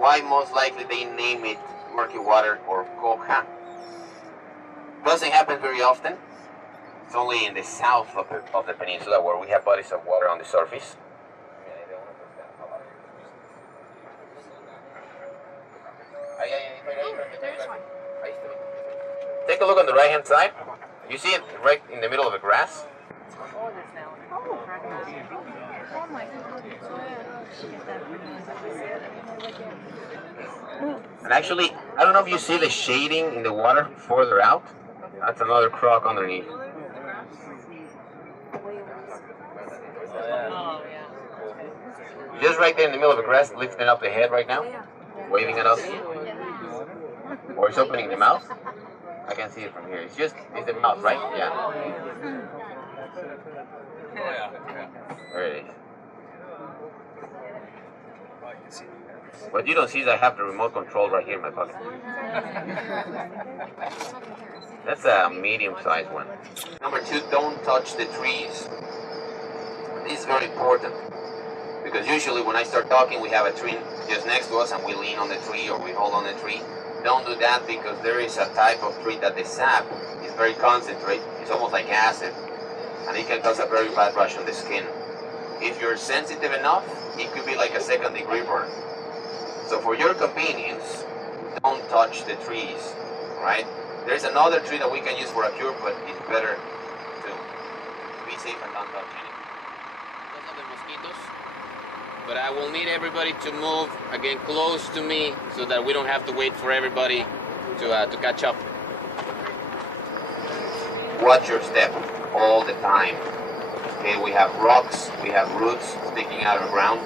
why most likely they name it murky water or Coja. Doesn't happen very often. It's only in the south of the peninsula where we have bodies of water on the surface. There's one. Take a look on the right hand side. You see it right in the middle of the grass? Oh, there's that one. Oh my God. And actually, I don't know if you see the shading in the water further out. That's another croc underneath. Oh, yeah. Just right there in the middle of the grass, lifting up the head right now, waving at us. Or it's opening the mouth. I can see it from here. It's the mouth, right? Yeah. There it is. What you don't see is I have the remote control right here in my pocket. That's a medium-sized one. Number 2, don't touch the trees. This is very important because usually when I start talking, we have a tree just next to us and we lean on the tree or we hold on the tree. Don't do that because there is a type of tree that the sap is very concentrated. It's almost like acid, and it can cause a very bad rash on the skin. If you're sensitive enough, it could be like a second-degree burn. So for your convenience, don't touch the trees, right? There's another tree that we can use for a cure, but it's better to be safe and don't touch it. Those are the mosquitoes. But I will need everybody to move again close to me so that we don't have to wait for everybody to catch up. Watch your step all the time. Okay, we have rocks, we have roots sticking out of the ground.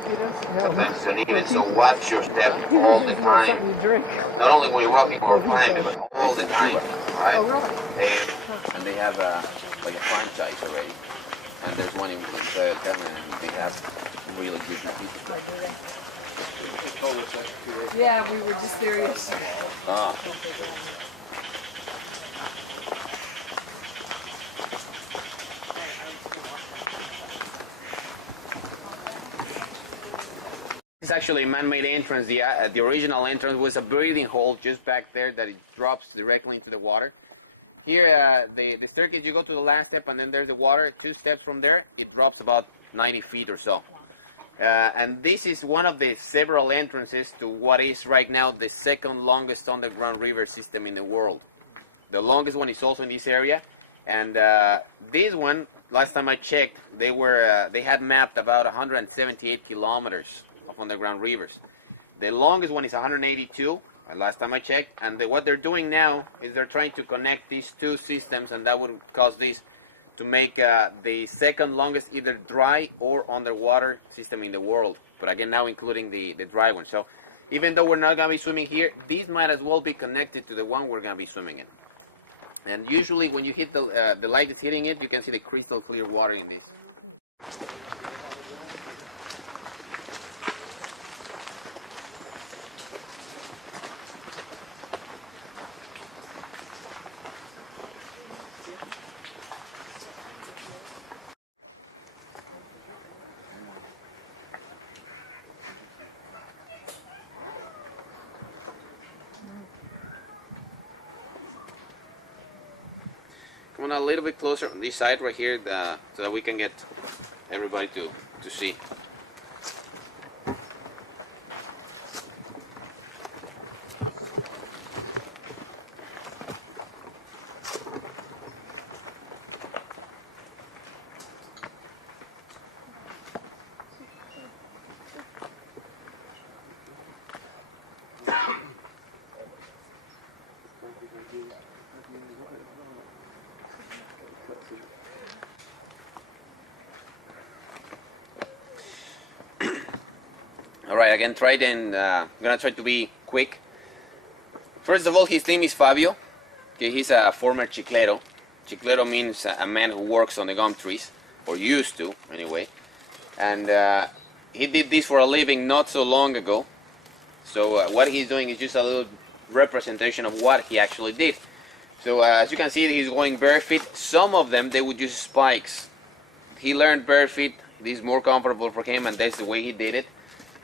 Sometimes it's uneven, so watch your step all the time. Not only when you're walking or climbing, but all the time. Alright? And they have like a franchise already. And there's one in Yucatan, and they have really good people. Yeah, we were just there yesterday. Ah. This is actually a man-made entrance. The original entrance was a breathing hole just back there that it drops directly into the water. Here, the staircase, you go to the last step and then there's the water. 2 steps from there, it drops about 90 feet or so. And this is one of the several entrances to what is right now the second longest underground river system in the world. The longest one is also in this area. And this one, last time I checked, they had mapped about 178 kilometers of underground rivers. The longest one is 182. Last time I checked, and what they're doing now is they're trying to connect these 2 systems, and that would cause this to make the second longest either dry or underwater system in the world. But again, now including the dry one. So even though we're not going to be swimming here, these might as well be connected to the one we're going to be swimming in. And usually when you hit the light that's hitting it, you can see the crystal clear water in this. Come on a little bit closer on this side right here so that we can get everybody to see. Alright, again, I'm gonna try to be quick. First of all, his name is Fabio. Okay, he's a former chiclero. Chiclero means a man who works on the gum trees, or used to, anyway. And he did this for a living not so long ago. So what he's doing is just a little representation of what he actually did. So as you can see, he's going bare feet. Some of them, they would use spikes. He learned bare feet. This is more comfortable for him, and that's the way he did it.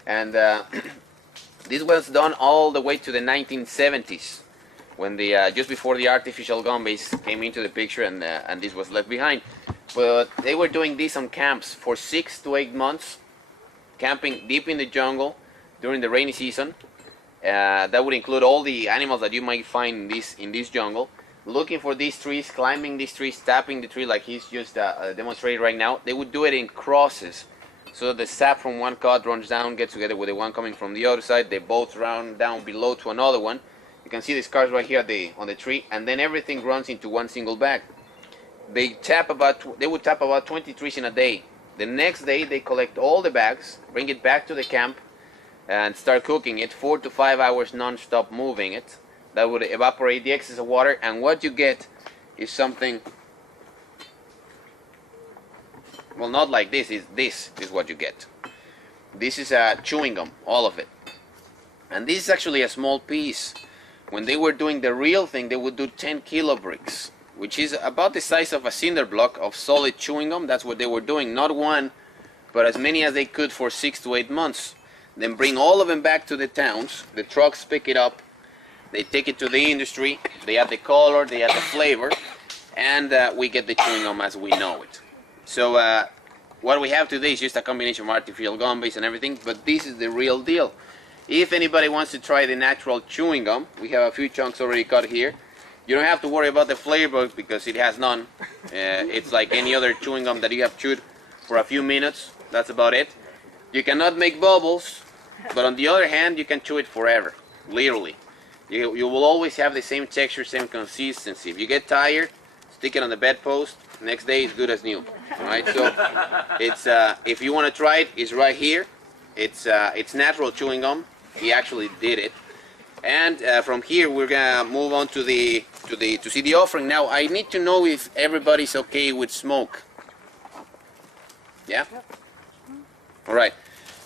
And This was done all the way to the 1970s, when the just before the artificial gum base came into the picture, and this was left behind. But they were doing this on camps for 6 to 8 months, camping deep in the jungle during the rainy season. That would include all the animals that you might find in this jungle, looking for these trees, climbing these trees, tapping the tree like he's just demonstrating right now. They would do it in crosses, so that the sap from one cod runs down, gets together with the one coming from the other side. They both run down below to another one. You can see the scars right here on the tree, and then everything runs into one single bag. They would tap about 20 trees in a day. The next day they collect all the bags, bring it back to the camp, and start cooking it 4 to 5 hours non-stop, moving it. That would evaporate the excess of water, and what you get is something, well, not like this. This is what you get. This is chewing gum, all of it. And this is actually a small piece. When they were doing the real thing, they would do 10 kilobricks, which is about the size of a cinder block of solid chewing gum. That's what they were doing. Not one, but as many as they could for 6 to 8 months. Then bring all of them back to the towns. The trucks pick it up. They take it to the industry. They add the color, they add the flavor, and we get the chewing gum as we know it. So what we have today is just a combination of artificial gum base and everything, but this is the real deal. If anybody wants to try the natural chewing gum, we have a few chunks already cut here. You don't have to worry about the flavor because it has none. It's like any other chewing gum that you have chewed for a few minutes. That's about it. You cannot make bubbles, but on the other hand, you can chew it forever, literally. You will always have the same texture, same consistency. If you get tired, stick it on the bedpost. Next day, it's good as new. Right? So it's if you want to try it, it's right here. It's natural chewing gum. He actually did it. And from here, we're gonna move on to see the offering. Now, I need to know if everybody's okay with smoke. Yeah. All right.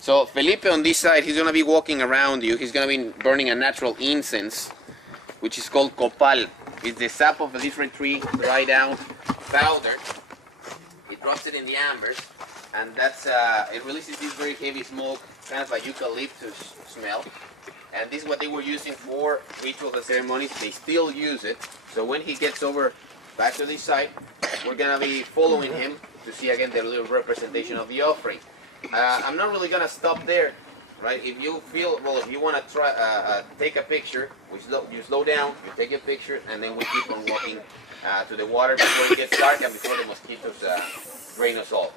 So Felipe on this side, he's gonna be walking around you. He's gonna be burning a natural incense, which is called copal. It's the sap of a different tree, dried out, powdered. He drops it in the ambers, and that's it releases this very heavy smoke, kind of a eucalyptus smell. And this is what they were using for rituals and ceremonies. They still use it. So when he gets over back to this side, we're gonna be following him to see again the little representation of the offering. I'm not really gonna stop there, right? If you feel, well, if you want to try take a picture, you slow down, you take a picture, and then we keep on walking to the water before it gets dark and before the mosquitoes drain us all.